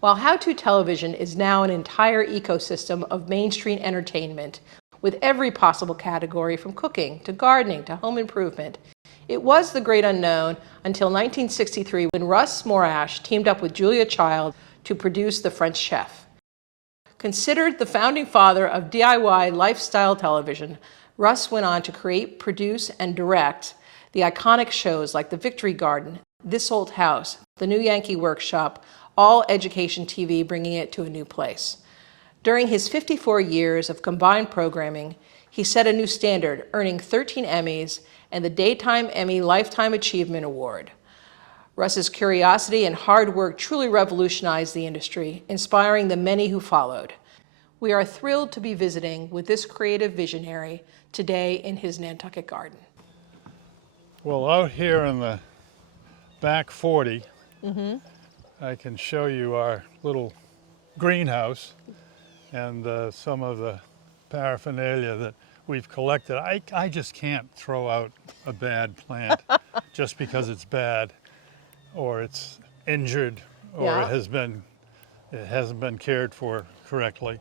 While how-to television is now an entire ecosystem of mainstream entertainment with every possible category from cooking to gardening to home improvement, it was the great unknown until 1963 when Russ Morash teamed up with Julia Child to produce The French Chef. Considered the founding father of DIY lifestyle television, Russ went on to create, produce, and direct the iconic shows like The Victory Garden, This Old House, The New Yankee Workshop, all education TV, bringing it to a new place. During his 54 years of combined programming, he set a new standard, earning 13 Emmys and the Daytime Emmy Lifetime Achievement Award. Russ's curiosity and hard work truly revolutionized the industry, inspiring the many who followed. We are thrilled to be visiting with this creative visionary today in his Nantucket garden. Well, out here in the back 40, I can show you our little greenhouse and some of the paraphernalia that we've collected. I just can't throw out a bad plant just because it's bad or it's injured or it hasn't been cared for correctly.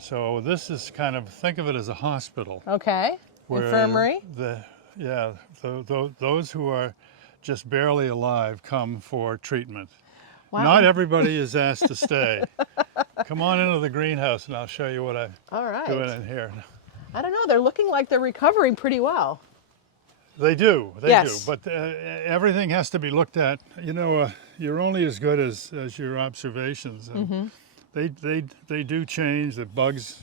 So this is kind of, think of it as a hospital. Okay, infirmary. Those who are just barely alive come for treatment. Wow. Not everybody is asked to stay. Come on into the greenhouse and I'll show you what I'm doing in here. I don't know, they're looking like they're recovering pretty well. They do, Yes. but everything has to be looked at. You know, you're only as good as your observations. And they do change. The bugs,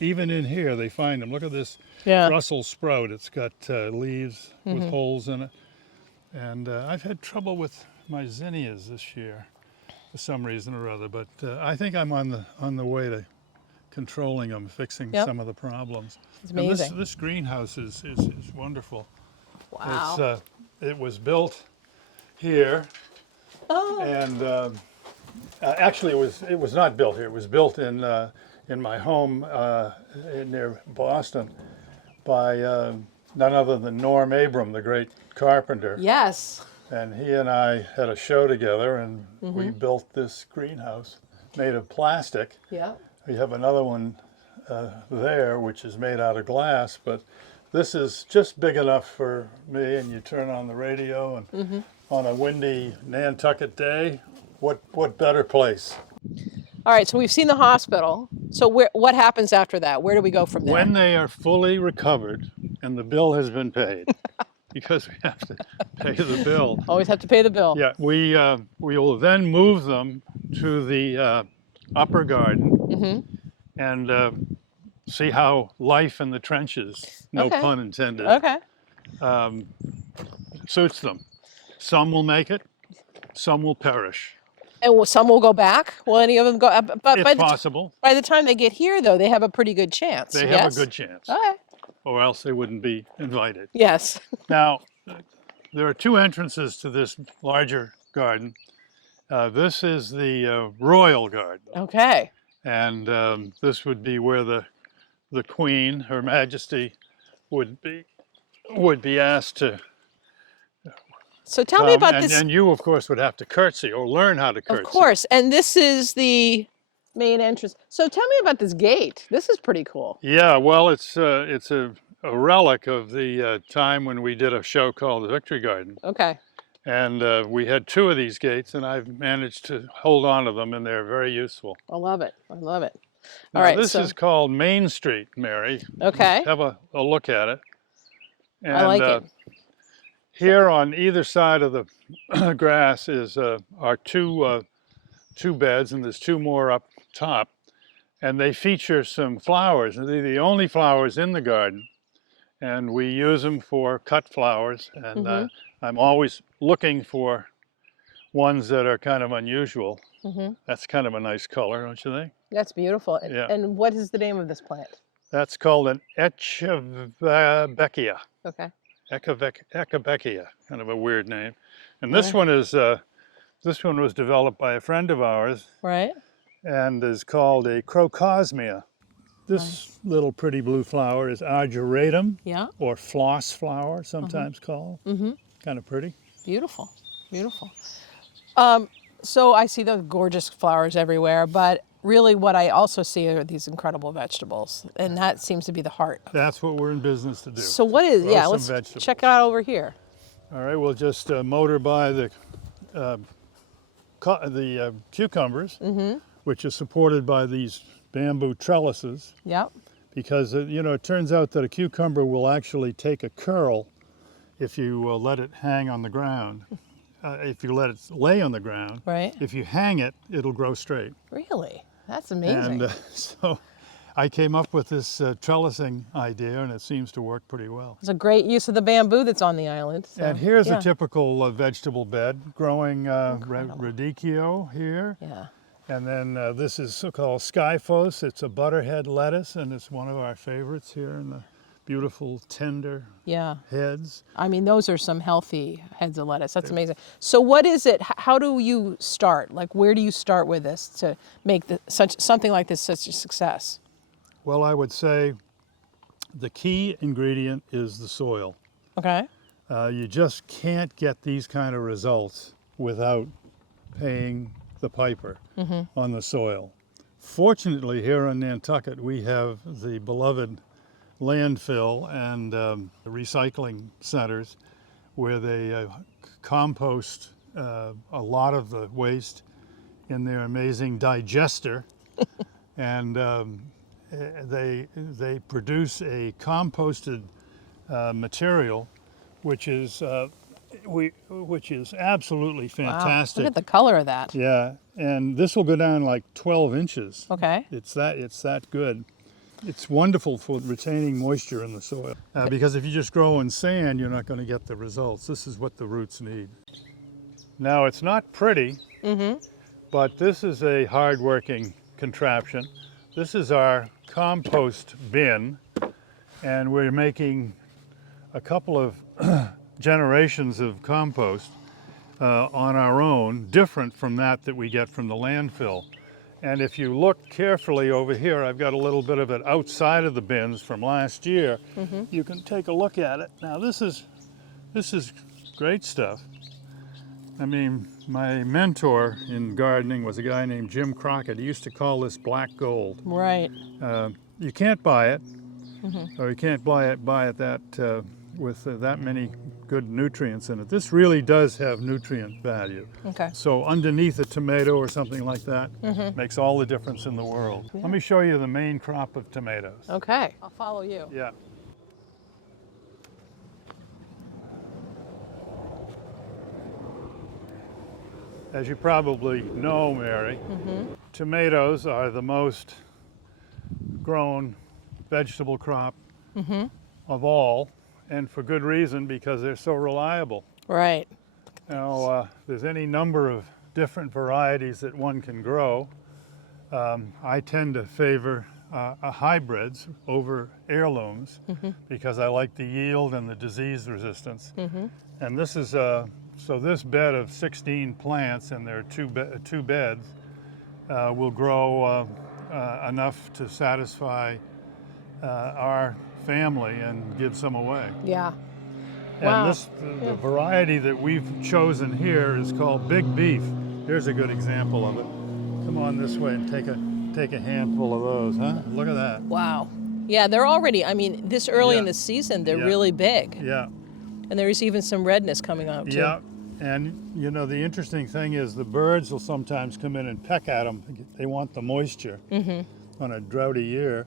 even in here, they find them. Look at this Brussels sprout. It's got leaves with holes in it. And I've had trouble with my zinnias this year for some reason or other, but I think I'm on the way to controlling them, fixing some of the problems. It's amazing. And this greenhouse is wonderful. Wow. It was built here, and actually it was not built here. It was built in my home near Boston by none other than Norm Abram, the great carpenter. Yes. And he and I had a show together, and we built this greenhouse made of plastic. Yeah. We have another one there, which is made out of glass, but this is just big enough for me. And you turn on the radio, and on a windy Nantucket day, what better place? All right, so we've seen the hospital. So what happens after that? Where do we go from there? When they are fully recovered and the bill has been paid, because we have to pay the bill. Always have to pay the bill. Yeah, we will then move them to the upper garden and see how life in the trenches, no pun intended, suits them. Some will make it, some will perish. And some will go back? Will any of them go? But it's possible. By the time they get here, though, they have a pretty good chance. They have a good chance. Okay. Or else they wouldn't be invited. Yes. Now, there are two entrances to this larger garden. This is the royal garden. Okay. And this would be where the Queen, Her Majesty, would be asked to So tell me about this. And you, of course, would have to curtsy or learn how to curtsy. Of course. And this is the main entrance. So tell me about this gate. This is pretty cool. Yeah, well, it's a relic of the time when we did a show called The Victory Garden. Okay. And we had two of these gates, and I've managed to hold on to them, and they're very useful. I love it. I love it. Now, all right. This is called Main Street, Mary. Okay. Have a look at it. And, I like it. Here on either side of the grass is our two beds, and there's two more up top. And they feature some flowers. They're the only flowers in the garden. And we use them for cut flowers. And I'm always looking for ones that are kind of unusual. That's kind of a nice color, don't you think? That's beautiful. Yeah. And what is the name of this plant? That's called an Echinacea. Okay. Echinacea, kind of a weird name. And this one is this one was developed by a friend of ours. Right. And is called a crocosmia. This little pretty blue flower is argyratum, or floss flower, sometimes called. Kind of pretty. Beautiful, beautiful. So I see the gorgeous flowers everywhere, but really what I also see are these incredible vegetables, and that seems to be the heart. That's what we're in business to do. So what is, Grow yeah, some let's vegetables. check it out over here. All right, we'll just motor by the cucumbers, which is supported by these bamboo trellises, Yep. because you know, it turns out that a cucumber will actually take a curl if you let it hang on the ground. If you let it lay on the ground. Right. If you hang it, it'll grow straight. Really? That's amazing. And so I came up with this trellising idea, and it seems to work pretty well. It's a great use of the bamboo that's on the island. So, And here's yeah. a typical vegetable bed, growing radicchio here. Yeah. And then this is so-called skyphos. It's a butterhead lettuce, and it's one of our favorites here in the beautiful, tender Yeah. heads. I mean, those are some healthy heads of lettuce. That's amazing. So what is it? How do you start? Like, where do you start with this to make something like this such a success? Well, I would say the key ingredient is the soil. Okay. You just can't get these kind of results without paying the piper on the soil. Fortunately, here in Nantucket, we have the beloved landfill and recycling centers where they compost a lot of the waste in their amazing digester, and they produce a composted material which is absolutely fantastic. Wow. Look at the color of that. Yeah, and this will go down like 12 inches. Okay. It's that good. It's wonderful for retaining moisture in the soil, because if you just grow in sand, you're not going to get the results. This is what the roots need. Now, it's not pretty, but this is a hard-working contraption. This is our compost bin, and we're making a couple of generations of compost on our own, different from that we get from the landfill. And if you look carefully over here, I've got a little bit of it outside of the bins from last year. You can take a look at it. Now this is great stuff. I mean, my mentor in gardening was a guy named Jim Crockett. He used to call this black gold. Right. You can't buy it, or you can't buy it that with that many good nutrients in it. This really does have nutrient value. Okay. So underneath a tomato or something like that makes all the difference in the world. Yeah. Let me show you the main crop of tomatoes. Okay. I'll follow you. Yeah. As you probably know, Mary, tomatoes are the most grown vegetable crop of all, and for good reason, because they're so reliable. Right. Now, there's any number of different varieties that one can grow. I tend to favor hybrids over heirlooms because I like the yield and the disease resistance. And this is so this bed of 16 plants, and there are two beds, will grow enough to satisfy our family and give some away. Yeah. And Wow. the variety that we've chosen here is called Big Beef. Here's a good example of it. Come on this way and take a handful of those, huh? Look at that. Wow. Yeah, they're already, I mean, this early in the season, they're really big. Yeah. And there's even some redness coming up, too. Yeah. And you know, the interesting thing is the birds will sometimes come in and peck at them. They want the moisture on a droughty year.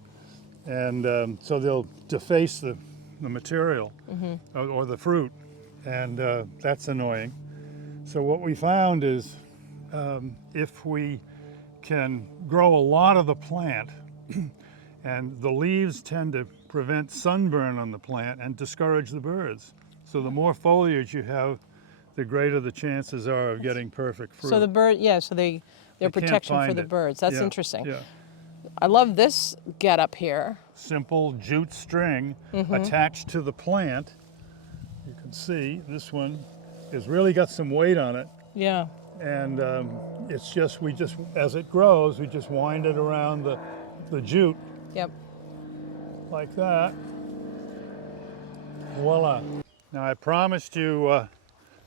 And so they'll deface the material or the fruit, and that's annoying. So what we found is if we can grow a lot of the plant, and the leaves tend to prevent sunburn on the plant and discourage the birds. So the more foliage you have, the greater the chances are of getting perfect fruit. So the bird, yeah, so they're protection for the birds. That's interesting. Yeah. I love this getup here. Simple jute string attached to the plant. You can see this one has really got some weight on it, Yeah. and it's just as it grows, we just wind it around the jute Yep. like that. Voila! Now I promised you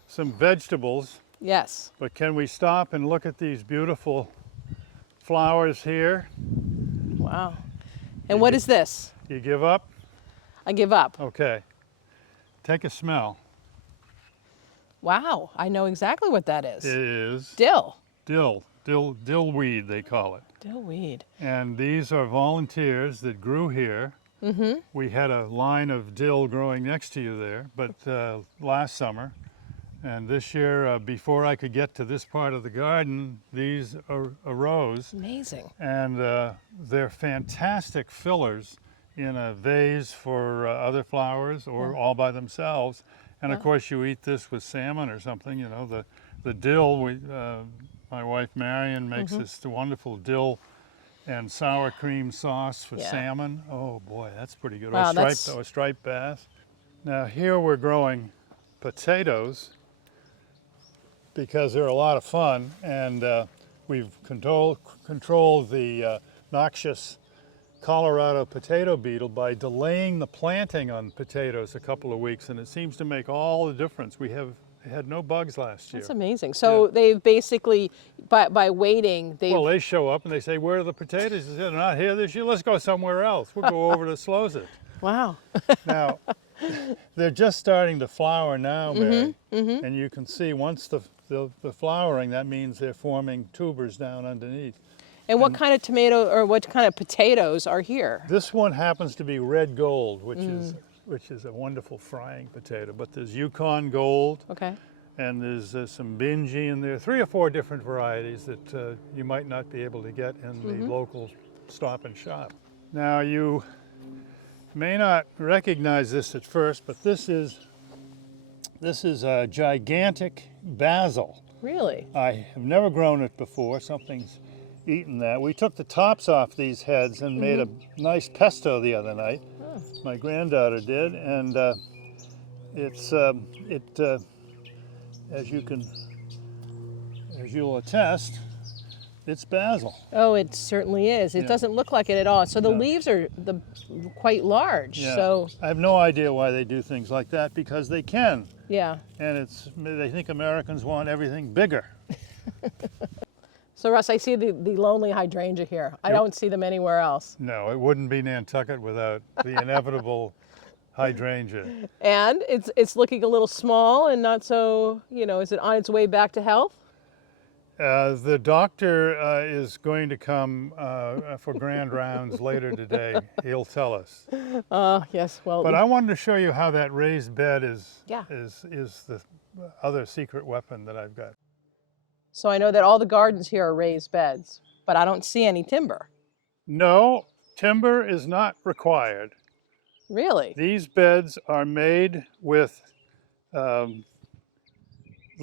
some vegetables Yes. But can we stop and look at these beautiful flowers here? Wow. And what is this? You give up? I give up. Okay. Take a smell. Wow, I know exactly what that is. It is Dill. dillweed, they call it. Dillweed. And these are volunteers that grew here. Mm-hmm. We had a line of dill growing next to you there, but last summer. And this year, before I could get to this part of the garden, these arose. Amazing. And they're fantastic fillers in a vase for other flowers or all by themselves. And of course, you eat this with salmon or something. You know, the dill. My wife Marion makes this wonderful dill and sour cream sauce for salmon. Oh boy, that's pretty good. Wow, or striped bass. Now here we're growing potatoes because they're a lot of fun, and we've controlled the noxious Colorado potato beetle by delaying the planting on potatoes a couple of weeks, and it seems to make all the difference. We had no bugs last year. That's amazing. So they've basically, by waiting, Well, they show up and they say, where are the potatoes? They say, they're not here this year. Let's go somewhere else. We'll go over to Slozit. Wow. Now, they're just starting to flower now, Mary. And you can see once the flowering, that means they're forming tubers down underneath. And what kind of tomato or what kind of potatoes are here? This one happens to be red gold, which is a wonderful frying potato. But there's Yukon gold, Okay. and there's some Binji, and there are 3 or 4 different varieties that you might not be able to get in the local Stop and Shop. Now you may not recognize this at first, but this is a gigantic basil. Really? I have never grown it before. Something's eaten that. We took the tops off these heads and made a nice pesto the other night. Oh. My granddaughter did, and as you'll attest, it's basil. Oh, it certainly is. It doesn't look like it at all. So the leaves are quite large. Yeah. So I have no idea why they do things like that, because they can. yeah. And they think Americans want everything bigger. So Russ, I see the lonely hydrangea here. I don't see them anywhere else. No, it wouldn't be Nantucket without the inevitable hydrangea. And it's looking a little small and not so, is it on its way back to health? The doctor is going to come for grand rounds later today. He'll tell us. Yes, well. But I wanted to show you how that raised bed is the other secret weapon that I've got. So I know that all the gardens here are raised beds, but I don't see any timber. No, timber is not required. Really? These beds are made with the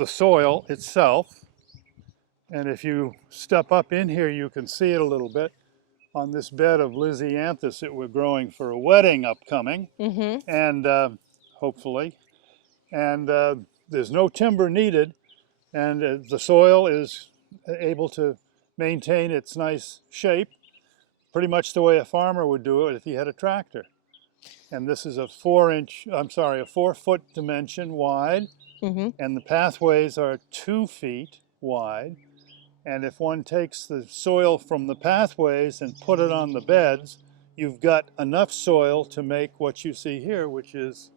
soil itself. And if you step up in here, you can see it a little bit on this bed of Lysianthus that we're growing for a wedding upcoming, and hopefully. And there's no timber needed, and the soil is able to maintain its nice shape, pretty much the way a farmer would do it if he had a tractor. And this is a 4-foot dimension wide, and the pathways are 2 feet wide. And if one takes the soil from the pathways and put it on the beds, you've got enough soil to make what you see here, which is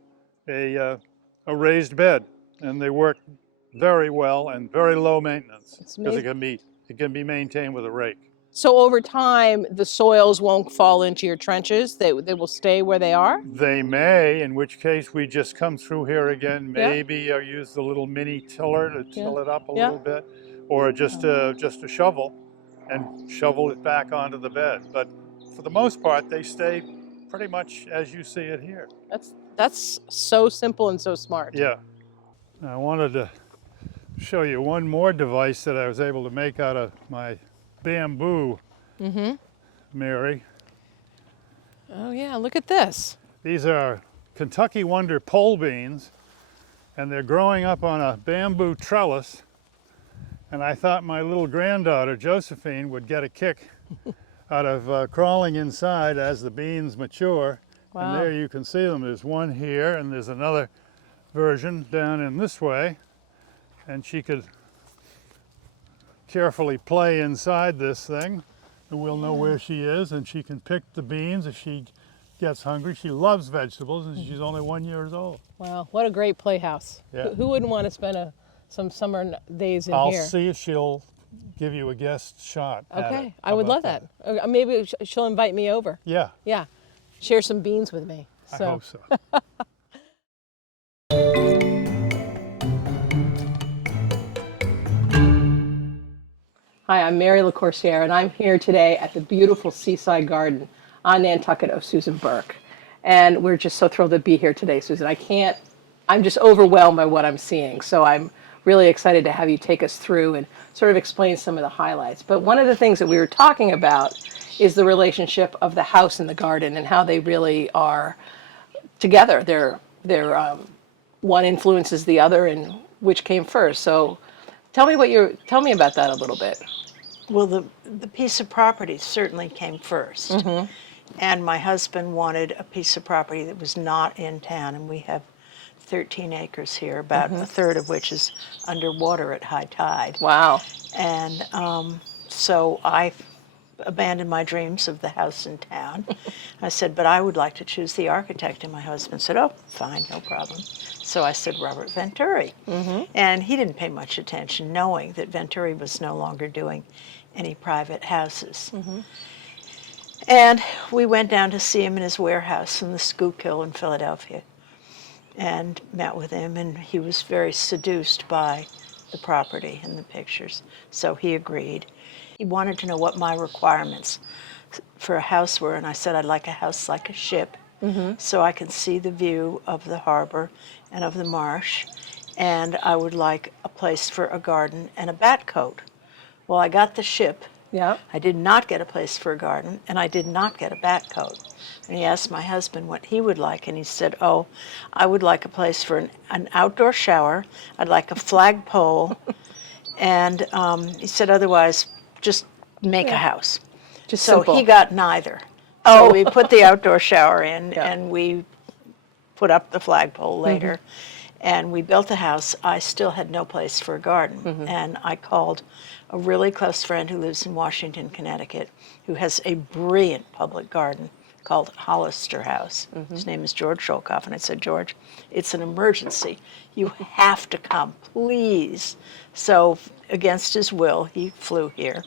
a raised bed. And they work very well and very low maintenance, because it can be maintained with a rake. So over time, the soils won't fall into your trenches? They will stay where they are? They may, in which case we just come through here again, maybe use the little mini tiller to till it up a little bit, or just a shovel and shovel it back onto the bed. But for the most part, they stay pretty much as you see it here. That's so simple and so smart. Yeah. I wanted to show you one more device that I was able to make out of my bamboo, Mary. Oh yeah, look at this. These are Kentucky Wonder pole beans, and they're growing up on a bamboo trellis. And I thought my little granddaughter, Josephine, would get a kick out of crawling inside as the beans mature. Wow. And there you can see them. There's one here, and there's another version down in this way. And she could carefully play inside this thing, and we'll know where she is, and she can pick the beans if she gets hungry. She loves vegetables, and she's only 1 year old. Wow, what a great playhouse. Yeah. Who wouldn't want to spend some summer days in I'll here? see if she'll give you a guest shot at it. Okay, I How would about love that. Maybe she'll invite me over. Yeah, Yeah, share some beans with me. I hope so. Hi, I'm Mary Lacoursiere, and I'm here today at the beautiful Seaside Garden on Nantucket of Susan Burke. And we're just so thrilled to be here today, Susan. I'm just overwhelmed by what I'm seeing. So I'm really excited to have you take us through and sort of explain some of the highlights. But one of the things that we were talking about is the relationship of the house and the garden and how they really are together. They're one influences the other, and which came first. So tell me about that a little bit. Well, the piece of property certainly came first. Mm-hmm. And my husband wanted a piece of property that was not in town, and we have 13 acres here, about a third of which is underwater at high tide. Wow. And so I abandoned my dreams of the house in town. I said, but I would like to choose the architect. And my husband said, oh, fine, no problem. So I said, Robert Venturi. Mm-hmm. And he didn't pay much attention, knowing that Venturi was no longer doing any private houses. Mm-hmm. And we went down to see him in his warehouse in the Schuylkill in Philadelphia and met with him, and he was very seduced by the property and the pictures, so he agreed. He wanted to know what my requirements for a house were, and I said I'd like a house like a ship, so I can see the view of the harbor and of the marsh, and I would like a place for a garden and a bat coat. Well, I got the ship. Yeah. I did not get a place for a garden, and I did not get a bat coat. And he asked my husband what he would like, and he said, oh, I would like a place for an outdoor shower. I'd like a flagpole. And he said, otherwise, just make a house. Just so simple. he got neither. Oh. So we put the outdoor shower in, Yeah. and we put up the flagpole later. And we built the house. I still had no place for a garden. And I called a really close friend who lives in Washington, Connecticut, who has a brilliant public garden called Hollister House. His name is George Sholkoff. And I said, George, it's an emergency. You have to come, please. So against his will, he flew here.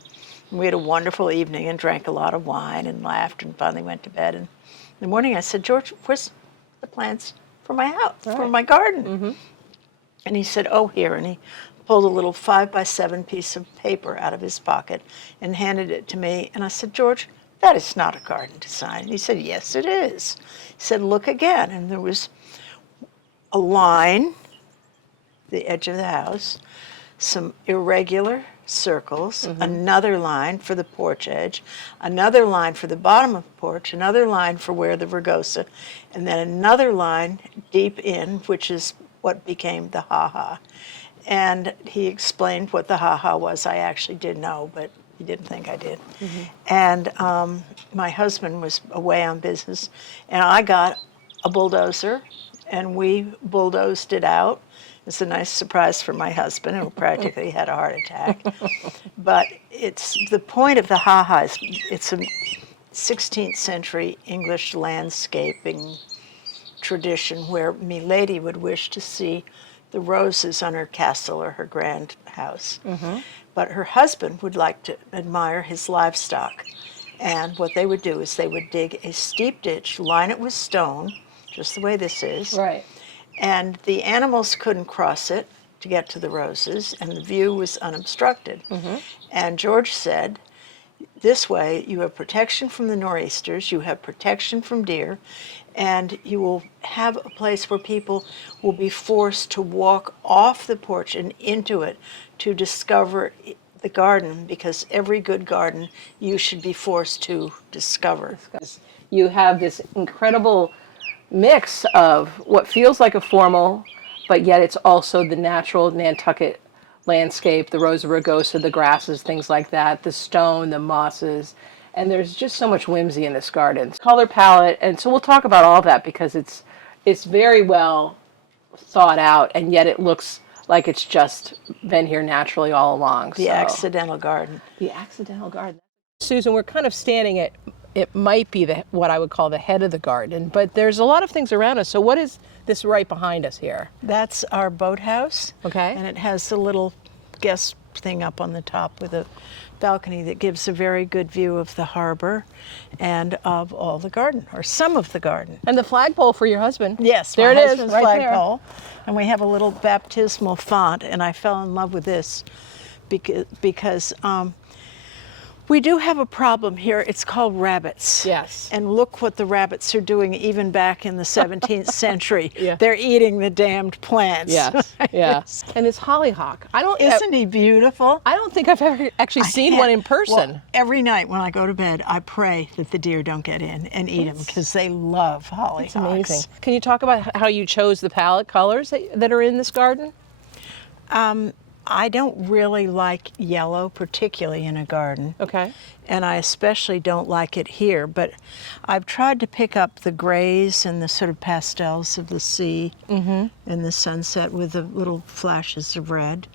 And we had a wonderful evening and drank a lot of wine and laughed and finally went to bed. And in the morning I said, George, where's the plants for my house, for my garden? And he said, oh, here. And he pulled a little 5x7 piece of paper out of his pocket and handed it to me. And I said, George, that is not a garden design. And he said, yes, it is. He said, look again. And there was a line, the edge of the house, some irregular circles, another line for the porch edge, another line for the bottom of the porch, another line for where the vergosa, and then another line deep in, which is what became the ha-ha. And he explained what the ha-ha was. I actually did know, but he didn't think I did. And my husband was away on business, and I got a bulldozer, and we bulldozed it out. It's a nice surprise for my husband, who practically had a heart attack. But it's the point of the ha-ha is it's a 16th century English landscaping tradition where milady would wish to see the roses on her castle or her grand house. But her husband would like to admire his livestock. And what they would do is they would dig a steep ditch, line it with stone, just the way this is. Right. And the animals couldn't cross it to get to the roses, and the view was unobstructed. And George said, this way you have protection from the nor'easters, you have protection from deer, and you will have a place where people will be forced to walk off the porch and into it to discover the garden, because every good garden you should be forced to discover. You have this incredible mix of what feels like a formal, but yet it's also the natural Nantucket landscape, the rosa rugosa, the grasses, things like that, the stone, the mosses, and there's just so much whimsy in this garden. Color palette, and so we'll talk about all that because it's very well thought out, and yet it looks like it's just been here naturally all along. The accidental garden. The accidental garden. Susan, we're kind of standing at, it might be what I would call the head of the garden, but there's a lot of things around us. So what is this right behind us here? That's our boathouse. Okay. And it has a little guest thing up on the top with a balcony that gives a very good view of the harbor and of all the garden, or some of the garden. And the flagpole for your husband. Yes, there my it is, husband's right flagpole. And we have a little baptismal font, and I fell in love with this because we do have a problem here. It's called rabbits. Yes. And look what the rabbits are doing even back in the 17th century. Yeah. They're eating the damned plants. Yes, yeah. And this hollyhock. Isn't he beautiful? I don't think I've ever actually seen one in person. Well, every night when I go to bed, I pray that the deer don't get in and eat them because they love hollyhocks. It's amazing. Can you talk about how you chose the palette colors that are in this garden? I don't really like yellow, particularly in a garden. Okay. And I especially don't like it here, but I've tried to pick up the grays and the sort of pastels of the sea and the sunset with the little flashes of red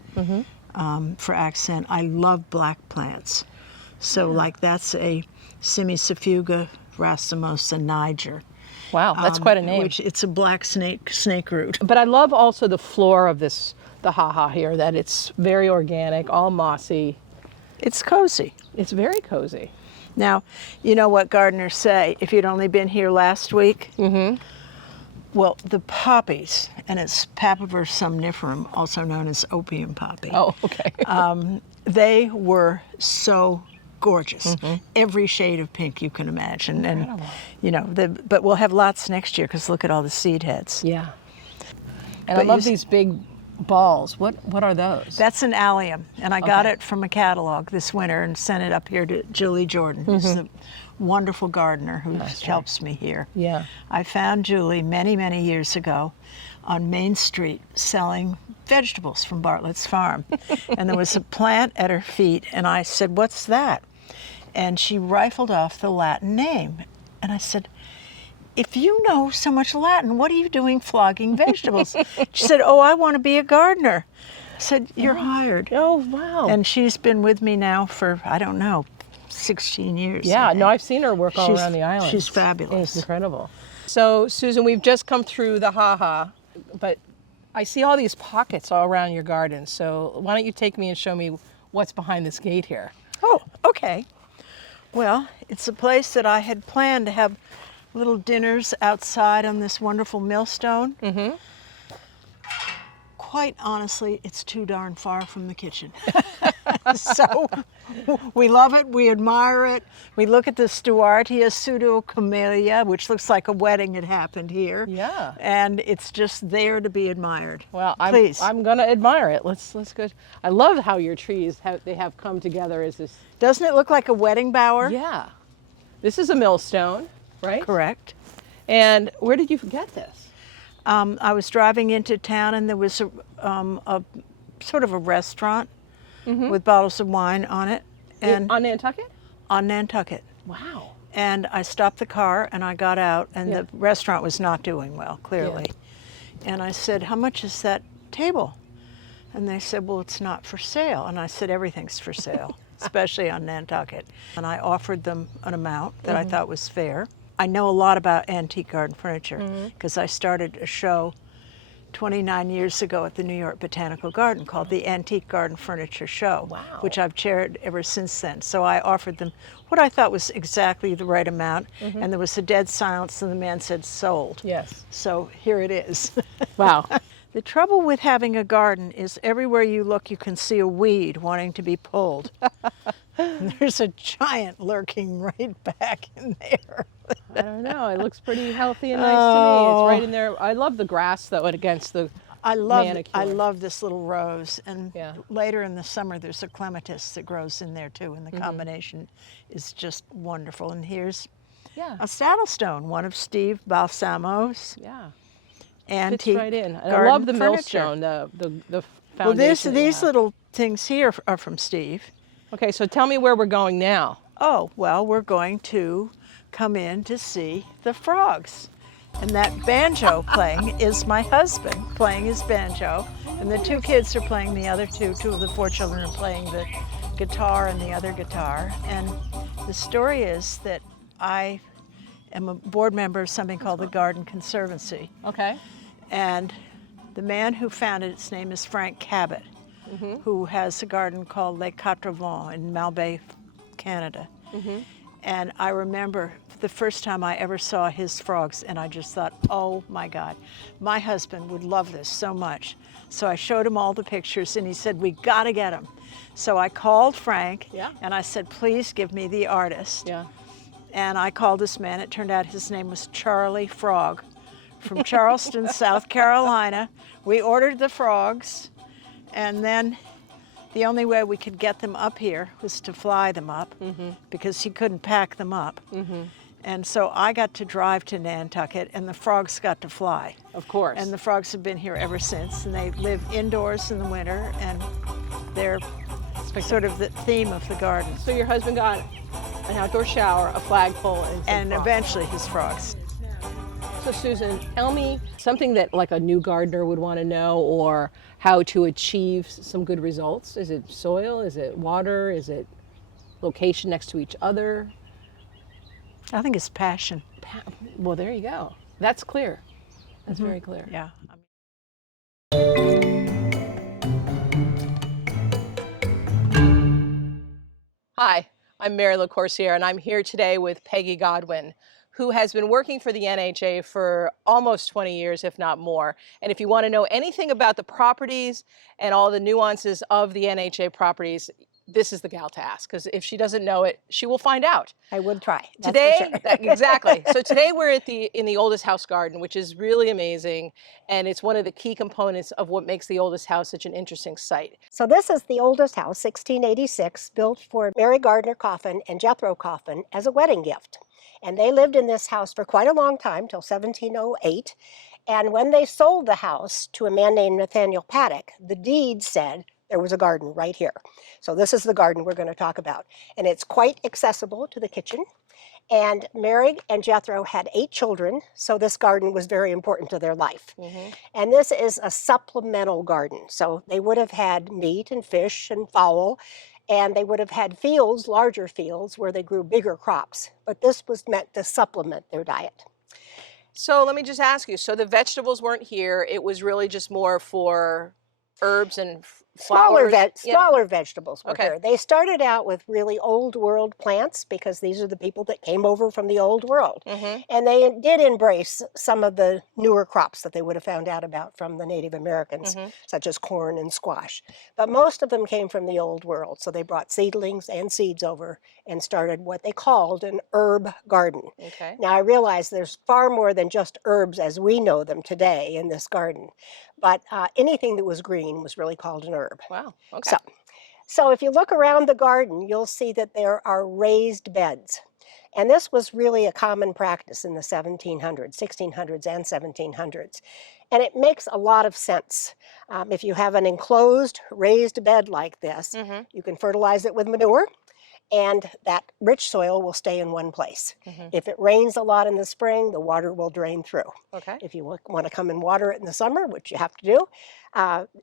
for accent. I love black plants. So like that's a Simisafuga racemosa Niger. Wow, that's quite a name. Which it's a black snake root. But I love also the floor of the haha here, that it's very organic, all mossy. It's cozy. It's very cozy. Now, you know what gardeners say, if you'd only been here last week? Well, the poppies, and it's Papaver somniferum, also known as opium poppy. Oh, okay. They were so gorgeous. Every shade of pink you can imagine. Incredible. And, you know, but we'll have lots next year because look at all the seed heads. Yeah. And But I love you these big balls. What are those? That's an allium, and I got it from a catalog this winter and sent it up here to Julie Jordan, who's the wonderful gardener who helps me here. Yeah. I found Julie many, many years ago on Main Street selling vegetables from Bartlett's farm. And there was a plant at her feet, and I said, "What's that?" And she rifled off the Latin name. And I said, "If you know so much Latin, what are you doing flogging vegetables?" She said, "Oh, I want to be a gardener." I said, "You're hired." Oh, wow. And she's been with me now for, I don't know, 16 years. Yeah, no, I've seen her work all around the island. She's fabulous. It's incredible. So, Susan, we've just come through the haha, but I see all these pockets all around your garden. So why don't you take me and show me what's behind this gate here? Oh, okay. Well, it's a place that I had planned to have little dinners outside on this wonderful millstone. Quite honestly, it's too darn far from the kitchen. So we love it, we admire it. We look at the Stuartia pseudocamellia, which looks like a wedding had happened here. Yeah. And it's just there to be admired. Well, Please. I'm going to admire it. Let's go. I love how your trees have come together as this. Doesn't it look like a wedding bower? Yeah. This is a millstone, right? Correct. And where did you get this? I was driving into town, and there was a sort of a restaurant with bottles of wine on it. And On Nantucket? on Nantucket. Wow. And I stopped the car and I got out, and the restaurant was not doing well, clearly. And I said, "How much is that table?" And they said, "Well, it's not for sale." And I said, "Everything's for sale, especially on Nantucket." And I offered them an amount that I thought was fair. I know a lot about antique garden furniture because I started a show 29 years ago at the New York Botanical Garden called the Antique Garden Furniture Show, which I've chaired ever since then. So I offered them what I thought was exactly the right amount, and there was a dead silence, and the man said, "Sold." Yes. So here it is. Wow. The trouble with having a garden is everywhere you look, you can see a weed wanting to be pulled. There's a giant lurking right back in there. I don't know. It looks pretty healthy and nice to me. It's right in there. I love the grass though, and against the manicure. I love this little rose, and Yeah. later in the summer there's a clematis that grows in there too, and the combination is just wonderful. And here's a saddlestone, one of Steve Balsamo's Yeah. antique Fits right in. And I garden love the furniture. millstone, the foundation. Well, that you these have. little things here are from Steve. Okay, so tell me where we're going now. Oh, well, we're going to come in to see the frogs. And that banjo playing is my husband playing his banjo. And the two kids are playing the other two of the four children are playing the guitar and the other guitar. And the story is that I am a board member of something called the Garden Conservancy. Okay. And the man who founded it, his name is Frank Cabot, who has a garden called Lacoursiere in Malbay, Canada. And I remember the first time I ever saw his frogs, and I just thought, oh my God, my husband would love this so much. So I showed him all the pictures, and he said, we gotta get them. So I called Frank, and I said, please give me the artist. And I called this man. It turned out his name was Charlie Frog from Charleston, South Carolina. We ordered the frogs, and then the only way we could get them up here was to fly them up because he couldn't pack them up. And so I got to drive to Nantucket, and the frogs got to fly. Of course. And the frogs have been here ever since, and they live indoors in the winter, and they're sort of the theme of the garden. So your husband got an outdoor shower, a flagpole, and frogs. Eventually his frogs. So Susan, tell me something that like a new gardener would want to know, or how to achieve some good results. Is it soil? Is it water? Is it location next to each other? I think it's passion. Well, there you go. That's clear. That's very clear. Yeah. Hi, I'm Mary Lacoursiere, and I'm here today with Peggy Godwin, who has been working for the NHA for almost 20 years, if not more. And if you want to know anything about the properties and all the nuances of the NHA properties, this is the gal to ask, because if she doesn't know it, she will find out. I would try. Today, exactly. So today we're in the oldest house garden, which is really amazing, and it's one of the key components of what makes the oldest house such an interesting site. So this is the oldest house, 1686, built for Mary Gardner Coffin and Jethro Coffin as a wedding gift. And they lived in this house for quite a long time, till 1708. And when they sold the house to a man named Nathaniel Paddock, the deed said there was a garden right here. So this is the garden we're going to talk about. And it's quite accessible to the kitchen. And Mary and Jethro had 8 children, so this garden was very important to their life. And this is a supplemental garden. So they would have had meat and fish and fowl, and they would have had fields, larger fields, where they grew bigger crops. But this was meant to supplement their diet. So let me just ask you, so the vegetables weren't here, it was really just more for herbs and flowers? Smaller vegetables were here. They started out with really old world plants because these are the people that came over from the old world. And they did embrace some of the newer crops that they would have found out about from the Native Americans, such as corn and squash. But most of them came from the old world. So they brought seedlings and seeds over and started what they called an herb garden. Now I realize there's far more than just herbs as we know them today in this garden. But anything that was green was really called an herb. Wow, okay. So if you look around the garden, you'll see that there are raised beds. And this was really a common practice in the 1600s and 1700s. And it makes a lot of sense. If you have an enclosed raised bed like this, you can fertilize it with manure, and that rich soil will stay in one place. If it rains a lot in the spring, the water will drain through. If you want to come and water it in the summer, which you have to do,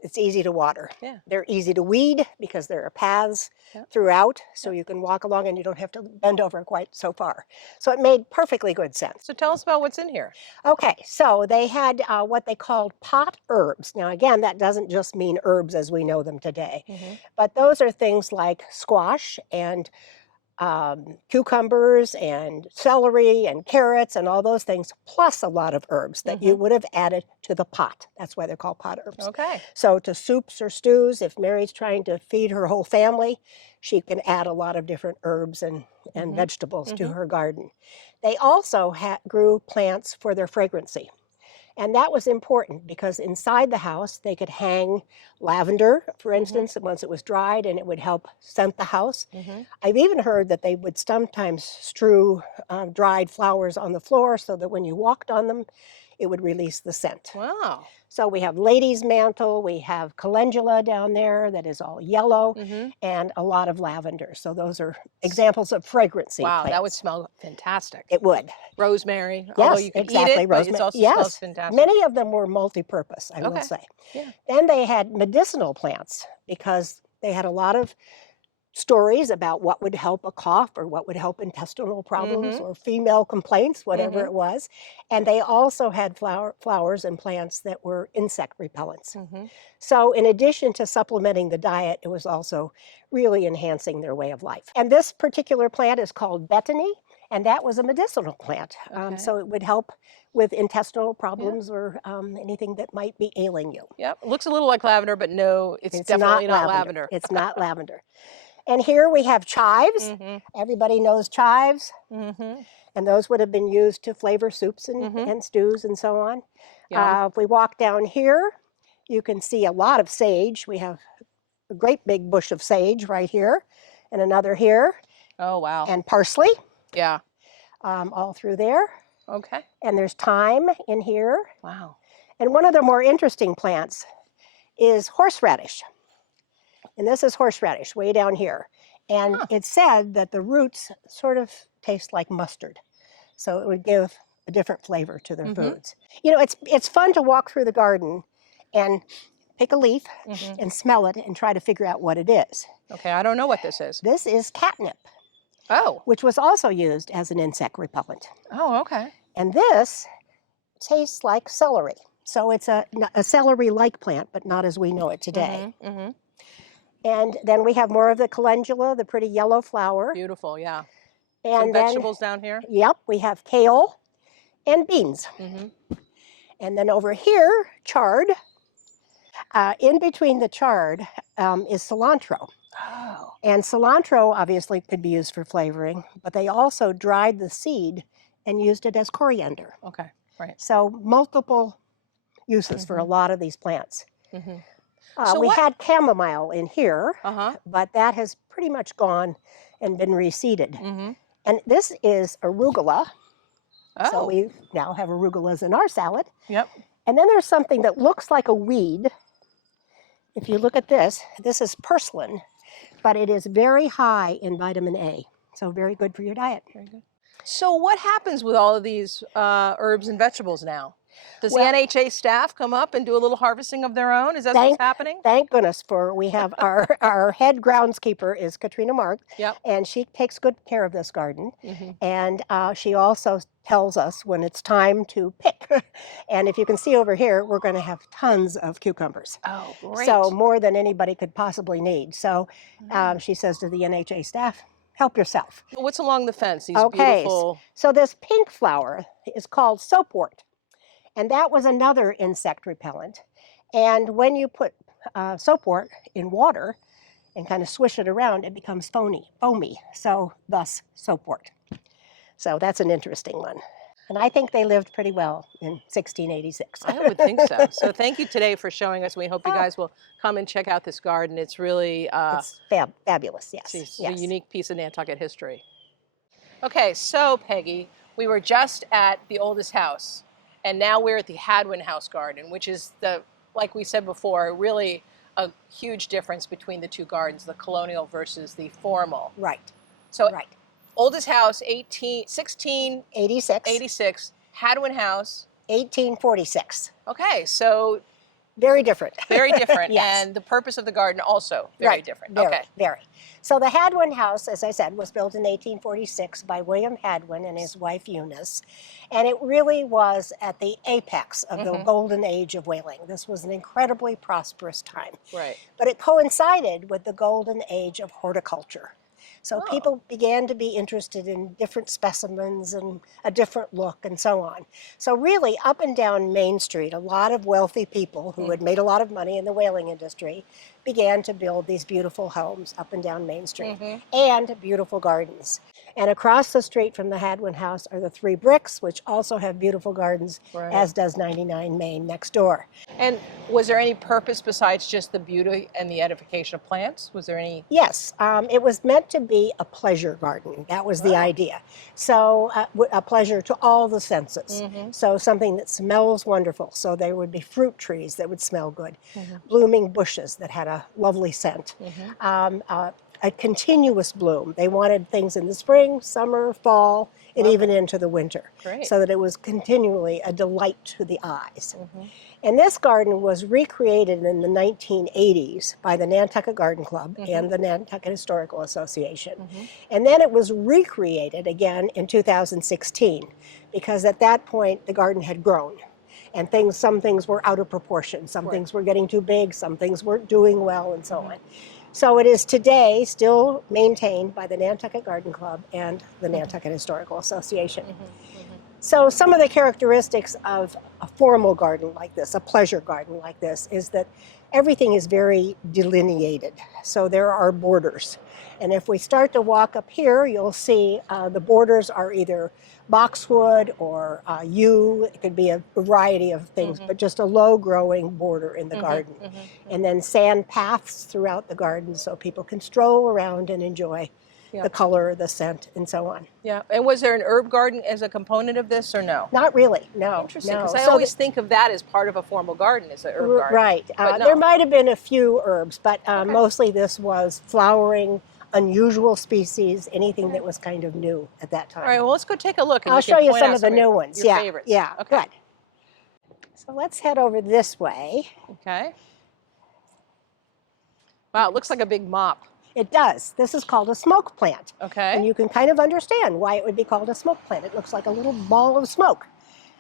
it's easy to water. They're easy to weed because there are paths throughout, so you can walk along and you don't have to bend over quite so far. So it made perfectly good sense. So tell us about what's in here. Okay, so they had what they called pot herbs. Now again, that doesn't just mean herbs as we know them today, but those are things like squash and cucumbers and celery and carrots and all those things, plus a lot of herbs that you would have added to the pot. That's why they're called pot herbs. So to soups or stews, if Mary's trying to feed her whole family, she can add a lot of different herbs and vegetables to her garden. They also grew plants for their fragrancy. And that was important because inside the house, they could hang lavender, for instance, once it was dried, and it would help scent the house. I've even heard that they would sometimes strew dried flowers on the floor so that when you walked on them, it would release the scent. Wow. So we have lady's mantle, we have calendula down there that is all yellow, and a lot of lavender. So those are examples of fragrancy Wow, plants. that would smell fantastic. It would. Rosemary, although Yes, you could exactly. eat it, but it Rosemary. also smells Yes, fantastic. many of them were multi-purpose, I will Okay. say. Yeah. Then they had medicinal plants because they had a lot of stories about what would help a cough or what would help intestinal problems or female complaints, whatever it was. And they also had flowers and plants that were insect repellents. So in addition to supplementing the diet, it was also really enhancing their way of life. And this particular plant is called betony, and that was a medicinal plant. So it would help with intestinal problems or anything that might be ailing you. Yep. It looks a little like lavender, but no, it's definitely not lavender. It's not lavender. And here we have chives. Everybody knows chives. And those would have been used to flavor soups and stews and so on. If we walk down here, you can see a lot of sage. We have a great big bush of sage right here and another here. Oh, wow. And parsley. Yeah. All through there. Okay. And there's thyme in here. Wow. And one of the more interesting plants is horseradish. And this is horseradish way down here. And it's said that the roots sort of taste like mustard. So it would give a different flavor to their foods. You know, it's fun to walk through the garden and pick a leaf and smell it and try to figure out what it is. Okay, I don't know what this is. This is catnip, which was also used as an insect repellent. Oh, okay. And this tastes like celery. So it's a celery-like plant, but not as we know it today. And then we have more of the calendula, the pretty yellow flower. Beautiful, yeah. And some then, vegetables down here? Yep, we have kale and beans. And then over here, chard. In between the chard is cilantro. Oh. And cilantro obviously could be used for flavoring, but they also dried the seed and used it as coriander. Okay, right. So multiple uses for a lot of these plants. So we had chamomile in here, Uh-huh. but that has pretty much gone and been reseeded. And this is arugula. So Oh. we now have arugulas in our salad. Yep. And then there's something that looks like a weed. If you look at this, this is purslane, but it is very high in vitamin A. So very good for your diet. Very good. So what happens with all of these herbs and vegetables now? Does Well- the NHA staff come up and do a little harvesting of their own? Is that what's happening? Thank goodness we have our head groundskeeper is Katrina Mark, Yep. and she takes good care of this garden. And she also tells us when it's time to pick. And if you can see over here, we're going to have tons of cucumbers. Oh, great. So more than anybody could possibly need. So she says to the NHA staff, help yourself. What's along the fence? These Okay, beautiful... so this pink flower is called soapwort. And that was another insect repellent. And when you put soapwort in water and kind of swish it around, it becomes foamy. So thus soapwort. So that's an interesting one. And I think they lived pretty well in 1686. I would think so. So thank you today for showing us. We hope you guys will come and check out this garden. It's really It's fabulous, yes. it's yes. a unique piece of Nantucket history. Okay, so Peggy, we were just at the oldest house, and now we're at the Hadwen House Garden, which is like we said before, really a huge difference between the two gardens, the colonial versus the formal. Right. So Right. oldest house, 1686, 86, Hadwen House. 1846. Okay, so Very different. very different. Yes. And the purpose of the garden also very Right, different. Very, Okay. very. So the Hadwen House, as I said, was built in 1846 by William Hadwen and his wife Eunice. And it really was at the apex of the golden age of whaling. This was an incredibly prosperous time. Right. But it coincided with the golden age of horticulture. So people began to be interested in different specimens and a different look and so on. So really, up and down Main Street, a lot of wealthy people who had made a lot of money in the whaling industry began to build these beautiful homes up and down Main Street and beautiful gardens. And across the street from the Hadwen house are the Three Bricks, which also have beautiful gardens, Right. as does 99 Main next door. And was there any purpose besides just the beauty and the edification of plants? Was there any? Yes, it was meant to be a pleasure garden. That was the idea. So a pleasure to all the senses. So something that smells wonderful. So there would be fruit trees that would smell good, blooming bushes that had a lovely scent, a continuous bloom. They wanted things in the spring, summer, fall, and even into the winter. Great. So that it was continually a delight to the eyes. And this garden was recreated in the 1980s by the Nantucket Garden Club and the Nantucket Historical Association. And then it was recreated again in 2016, because at that point the garden had grown. And some things were out of proportion. Some things were getting too big, some things weren't doing well, and so on. So it is today still maintained by the Nantucket Garden Club and the Nantucket Historical Association. So some of the characteristics of a formal garden like this, a pleasure garden like this, is that everything is very delineated. So there are borders. And if we start to walk up here, you'll see the borders are either boxwood or yew. It could be a variety of things, but just a low-growing border in the garden. And then sand paths throughout the garden so people can stroll around and enjoy the color, the scent, and so on. Yeah. And was there an herb garden as a component of this, or no? Not really, no. Interesting, no. because I So always think of that as part of a formal garden, as an herb garden. Right. But no. There might have been a few herbs, but mostly this was flowering, unusual species, anything that was kind of new at that time. All right, well, let's go take a look. And I'll you can show you point some out of the new ones. Your Yeah, favorites. yeah, Okay. good. So let's head over this way. Okay. Wow, it looks like a big mop. It does. This is called a smoke plant. Okay. And you can kind of understand why it would be called a smoke plant. It looks like a little ball of smoke.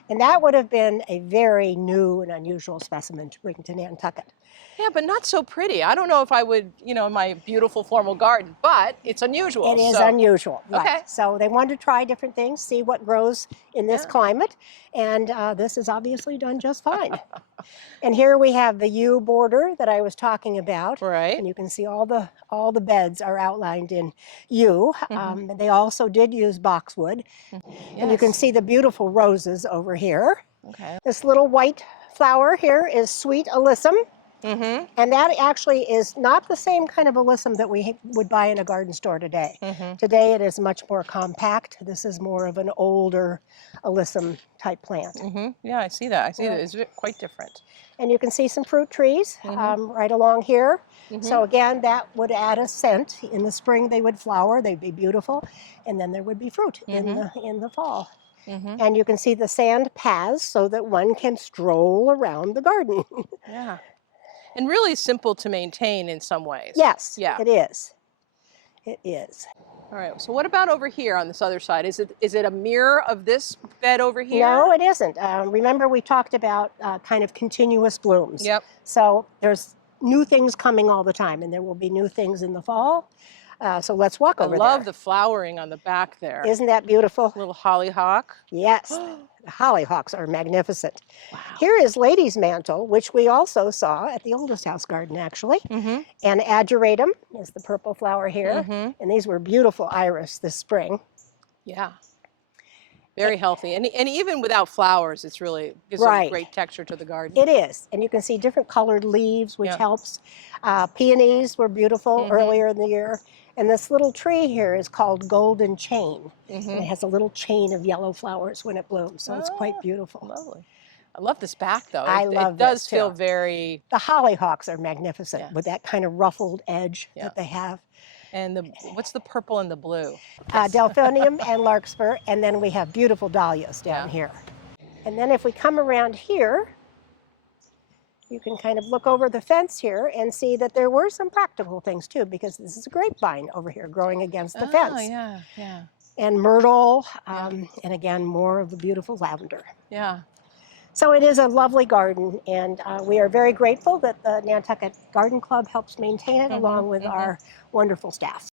And that would have been a very new and unusual specimen to bring to Nantucket. Yeah, but not so pretty. I don't know if I would, in my beautiful formal garden, but it's unusual. It is so. unusual, right. Okay. So they wanted to try different things, see what grows in this climate, and this is obviously done just fine. And here we have the yew border that I was talking about. Right. And you can see all the beds are outlined in yew. They also did use boxwood. And you can see the beautiful roses over here. Okay. This little white flower here is sweet alyssum. And that actually is not the same kind of alyssum that we would buy in a garden store today. Today it is much more compact. This is more of an older alyssum type plant. Yeah, I see that. I see that. It's quite different. And you can see some fruit trees right along here. So again, that would add a scent. In the spring they would flower, they'd be beautiful, and then there would be fruit in the fall. And you can see the sand paths so that one can stroll around the garden. Yeah. And really simple to maintain in some ways. Yes, Yeah. it is. It is. All right. So what about over here on this other side? Is it a mirror of this bed over here? No, it isn't. Remember we talked about kind of continuous blooms. Yep. So there's new things coming all the time, and there will be new things in the fall. So let's walk over there. I love the flowering on the back there. Isn't that beautiful? Little hollyhock. Yes. The hollyhocks are magnificent. Wow. Here is lady's mantle, which we also saw at the oldest house garden, actually. And ageratum is the purple flower here. And these were beautiful iris this spring. Yeah. Very healthy. And even without flowers, it's really gives a great texture to the garden. It is. And you can see different colored leaves, which helps. Peonies were beautiful earlier in the year. And this little tree here is called golden chain. And it has a little chain of yellow flowers when it blooms. So it's quite beautiful. Lovely. I love this back, though. I love it does this, feel too. very... The hollyhocks are magnificent with that kind of ruffled edge that they have. And what's the purple and the blue? Delphinium and larkspur, and then we have beautiful dahlias down here. And then if we come around here, you can kind of look over the fence here and see that there were some practical things too, because this is a grapevine over here growing against the fence. Yeah. And myrtle, and again, more of the beautiful lavender. Yeah. So it is a lovely garden, and we are very grateful that the Nantucket Garden Club helps maintain it along with our wonderful staff.